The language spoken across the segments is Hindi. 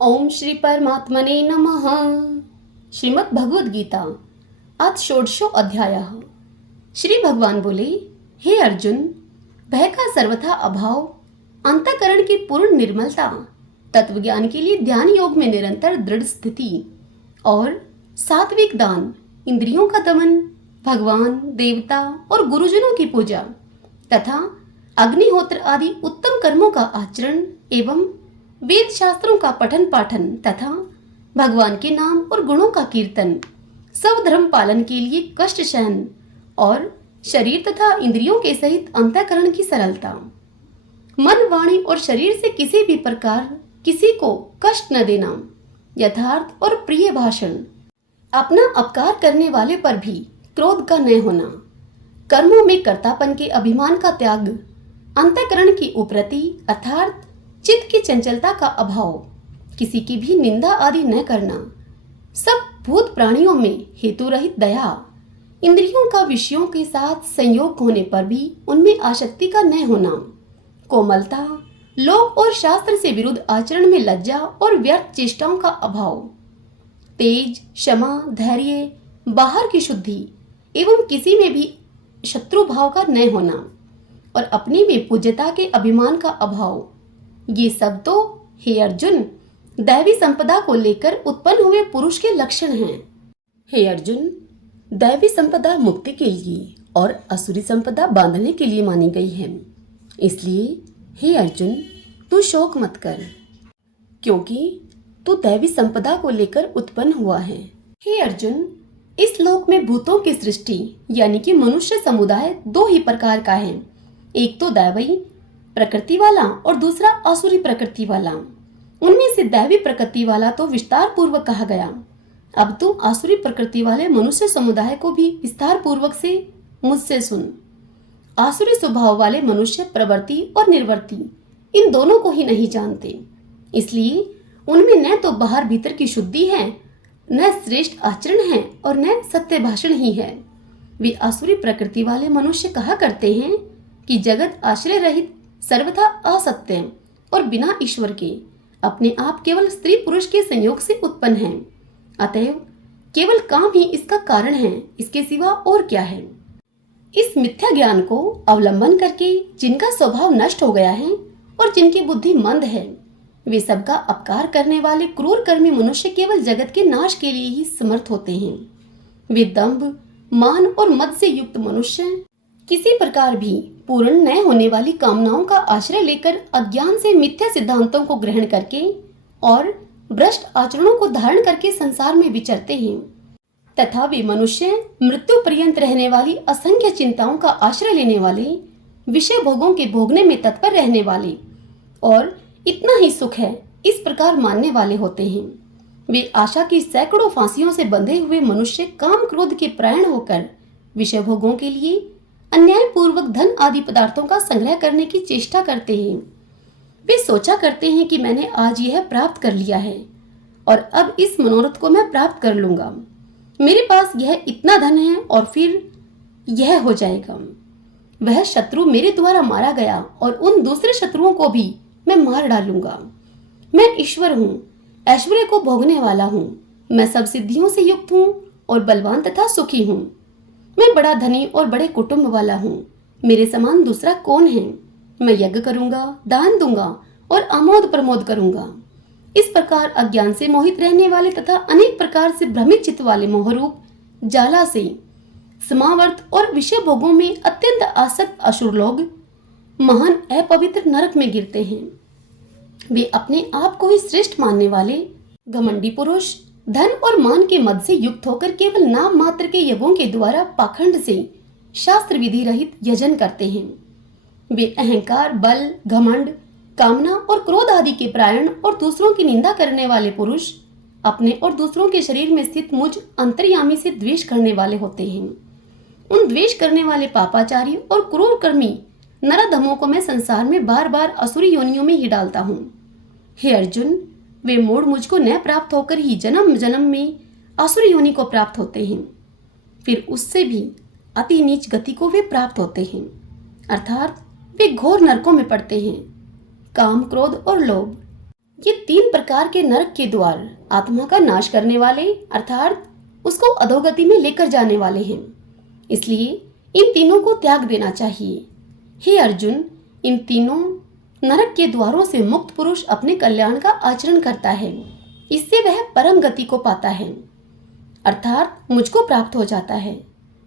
ओम श्री परमात्मने नमः। श्रीमद् भगवद गीता अथ षोडशो अध्यायः। श्री भगवान बोले, हे अर्जुन, भय का सर्वथा अभाव, अंतःकरण की पूर्ण निर्मलता, तत्वज्ञान के लिए ध्यान योग में निरंतर दृढ़ स्थिति और सात्विक दान, इंद्रियों का दमन, भगवान, देवता और गुरुजनों की पूजा तथा अग्निहोत्र आदि उत्तम कर्मों का आचरण एवं वेद शास्त्रों का पठन पाठन तथा भगवान के नाम और गुणों का कीर्तन, सब धर्म पालन के लिए कष्ट सहन और शरीर तथा इंद्रियों के सहित अंतःकरण की सरलता, मन, वाणी और शरीर से किसी भी प्रकार किसी को कष्ट न देना, यथार्थ और प्रिय भाषण, अपना अपकार करने वाले पर भी क्रोध का न होना, कर्मों में कर्तापन के अभिमान का त्याग, अंतःकरण की उपरति अर्थात चित्त की चंचलता का अभाव, किसी की भी निंदा आदि न करना, सब भूत प्राणियों में हेतु रहित दया, इंद्रियों का विषयों के साथ संयोग होने पर भी उनमें आसक्ति का न होना, कोमलता, लोक और शास्त्र से विरुद्ध आचरण में लज्जा और व्यर्थ चेष्टाओं का अभाव, तेज, क्षमा, धैर्य, बाहर की शुद्धि एवं किसी में भी शत्रु भाव का न होना और अपनी में पूज्यता के अभिमान का अभाव, ये सब तो हे अर्जुन दैवी संपदा को लेकर उत्पन्न हुए पुरुष के लक्षण हैं। हे अर्जुन, दैवी संपदा मुक्ति के लिए और असुरी संपदा बांधने के लिए मानी गई है। इसलिए हे अर्जुन, तू शोक मत कर, क्योंकि तू दैवी संपदा को लेकर उत्पन्न हुआ है। हे अर्जुन, इस लोक में भूतों की सृष्टि यानी कि मनुष्य समुदाय दो ही प्रकार का है, एक तो दैवी प्रकृति वाला और दूसरा आसुरी प्रकृति वाला। उनमें से दैवी प्रकृति वाला तो विस्तार पूर्वक कहा गया। अब तुम आसुरी प्रकृति वाले मनुष्य समुदाय को भी विस्तार पूर्वक से मुझसे सुन। आसुरी स्वभाव वाले मनुष्य प्रवृत्ति और निर्वृत्ति इन दोनों को ही नहीं जानते, इसलिए उनमें न तो बाहर भीतर की शुद्धि है, न श्रेष्ठ आचरण है और न सत्य भाषण ही है। वे आसुरी प्रकृति वाले मनुष्य कहा करते हैं कि जगत आश्रय रहित, सर्वथा असत्य और बिना ईश्वर के अपने आप केवल स्त्री पुरुष के संयोग से उत्पन्न है, अतएव केवल काम ही इसका कारण है, इसके सिवा और क्या है। इस मिथ्या ज्ञान को अवलंबन करके जिनका स्वभाव नष्ट हो गया है और जिनकी बुद्धि मंद है, वे सबका अपकार करने वाले क्रूर कर्मी मनुष्य केवल जगत के नाश के लिए ही समर्थ होते हैं। वे दंभ, मान और मद से युक्त मनुष्य किसी प्रकार भी पूर्ण न होने वाली कामनाओं का आश्रय लेकर अज्ञान से मिथ्या सिद्धांतों को ग्रहण करके और भ्रष्ट आचरणों को धारण करके संसार में विचरते हैं तथा वे मनुष्य मृत्यु पर्यंत रहने वाली असंख्य चिंताओं का आश्रय लेने वाले, विषय भोगों के भोगने में तत्पर रहने वाले और इतना ही सुख है इस प्रकार मानने वाले होते हैं। वे आशा की सैकड़ों फांसियों से बंधे हुए मनुष्य काम क्रोध के प्राण होकर विषय भोगों के लिए अन्याय पूर्वक धन आदि पदार्थों का संग्रह करने की चेष्टा करते हैं। वे सोचा करते हैं कि मैंने आज यह प्राप्त कर लिया है और अब इस मनोरथ को मैं प्राप्त कर लूंगा, मेरे पास यह इतना धन है और फिर यह हो जाएगा। वह शत्रु मेरे द्वारा मारा गया और उन दूसरे शत्रुओं को भी मैं मार डालूंगा। मैं ईश्वर हूँ, ऐश्वर्य को भोगने वाला हूँ, मैं सब सिद्धियों से युक्त हूँ और बलवान तथा सुखी हूँ। मैं बड़ा धनी और बड़े कुटुंब वाला हूँ, मेरे समान दूसरा कौन है। मैं यज्ञ करूंगा, दान दूंगा और आमोद प्रमोद करूंगा। इस प्रकार अज्ञान से मोहित रहने वाले तथा अनेक प्रकार से भ्रमित चित्त वाले मोहरूप जाला से समावर्त और विषय भोगों में अत्यंत आसक्त असुर लोग महान अपवित्र नरक में गिरते हैं। वे अपने आप को ही श्रेष्ठ मानने वाले घमंडी पुरुष धन और मान के मद से युक्त होकर केवल नाम मात्र के यज्ञों के द्वारा पाखंड से शास्त्र विधि रहित यजन करते हैं। वे अहंकार, बल, घमंड, कामना और क्रोध आदि के प्रायण और दूसरों की निंदा करने वाले पुरुष अपने और दूसरों के शरीर में स्थित मुझ अंतर्यामी से द्वेष करने वाले होते हैं। उन द्वेष करने वाले पापाचारी और क्रूर कर्मी नराधमों को मैं संसार में बार बार असुरी योनियों में ही डालता हूँ। हे अर्जुन, वे मूढ़ मुझको न प्राप्त होकर ही जन्म जन्म में आसुरी योनि को प्राप्त होते हैं, फिर उससे भी अति नीच गति को वे प्राप्त होते हैं, अर्थात वे घोर नरकों में पड़ते हैं। काम, क्रोध और लोभ ये 3 प्रकार के नरक के द्वार आत्मा का नाश करने वाले अर्थात उसको अधोगति में लेकर जाने वाले हैं। इसलिए इन तीनों को त्याग देना चाहिए। हे अर्जुन, इन तीनों नरक के द्वारों से मुक्त पुरुष अपने कल्याण का आचरण करता है। इससे वह परम गति को पाता है अर्थात मुझको प्राप्त हो जाता है।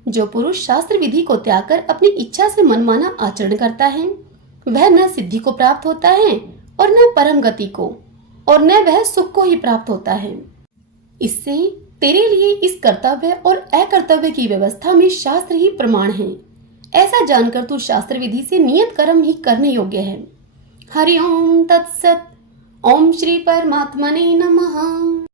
जो पुरुष शास्त्र विधि को त्याग कर अपनी इच्छा से मनमाना आचरण करता है वह न सिद्धि को प्राप्त होता है और न परम गति को, और न वह सुख को ही प्राप्त होता है। इससे तेरे लिए इस कर्तव्य और अकर्तव्य की व्यवस्था में शास्त्र ही प्रमाण है। ऐसा जानकर तू शास्त्र विधि से नियत कर्म ही करने योग्य है। हरि ओम तत्सत। ओम श्री परमात्मने नमः।